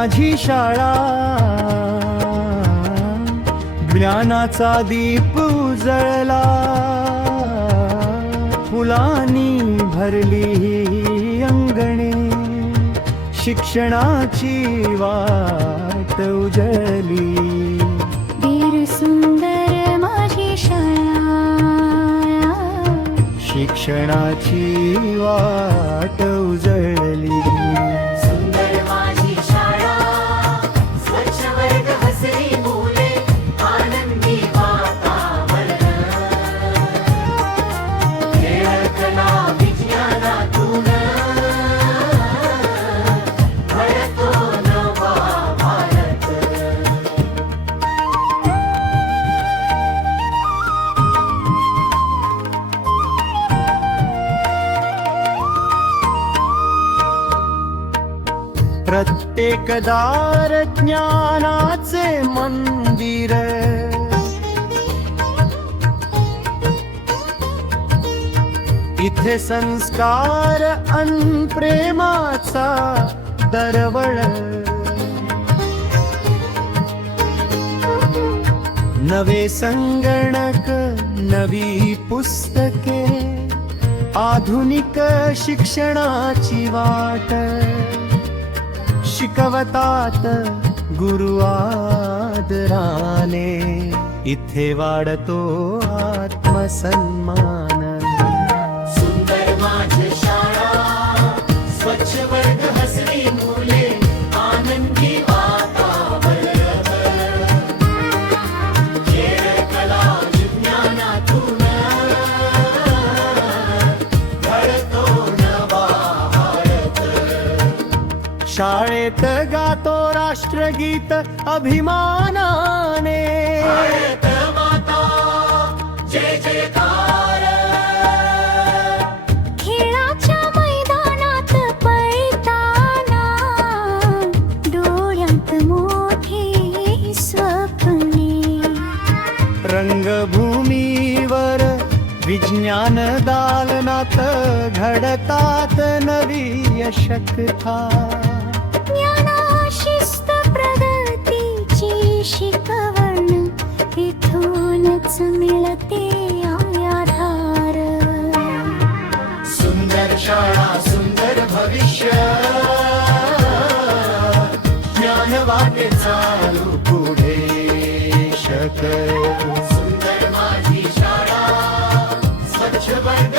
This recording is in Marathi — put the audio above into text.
माझी शाळा, ज्ञानाचा दीप उजळला, फुलांनी भरली ही अंगणे, शिक्षणाची वाट उजळली. वीर सुंदर माझी शाळा, शिक्षणाची वाट उजळली. सुंदर माझी शाळा, स्वच्छ वर्ग, हसरी मुले, आनंदी वातावरण, खेळ कला विज्ञानातून घडतो नवा भारत. प्रत्येक दार ज्ञानाचे मंदिर, इथे संस्कार अन प्रेमाचा दरवळ. नवे संगणक, नवी पुस्तके, आधुनिक शिक्षणाची वाट, शिकवतात गुरु आदराने, इथे वाढतो आत्मसन्मान. सुंदर माझी शाळा, स्वच्छ वर्ग, हसरी मुले, आनंदी वातावरण, खेळ कला विज्ञानातून घडतो नवा भारत. शाळेत गातो राष्ट्रगीत अभिमानाने, भारत माता जय जयकार. खेळाच्या मैदानात पळताना, डोळ्यात मोठी स्वप्ने, रंगभूमीवर विज्ञान दालनात घडतात नवी यशकथा. ज्ञाना शिस्त प्रगतीची शिकवण, इथूनच मिळते आधार. सुंदर शाळा, सुंदर भविष्य, ज्ञान वाटे चालू पुढे शक. सुंदर माझी शाळा, स्वच्छ वर्ग,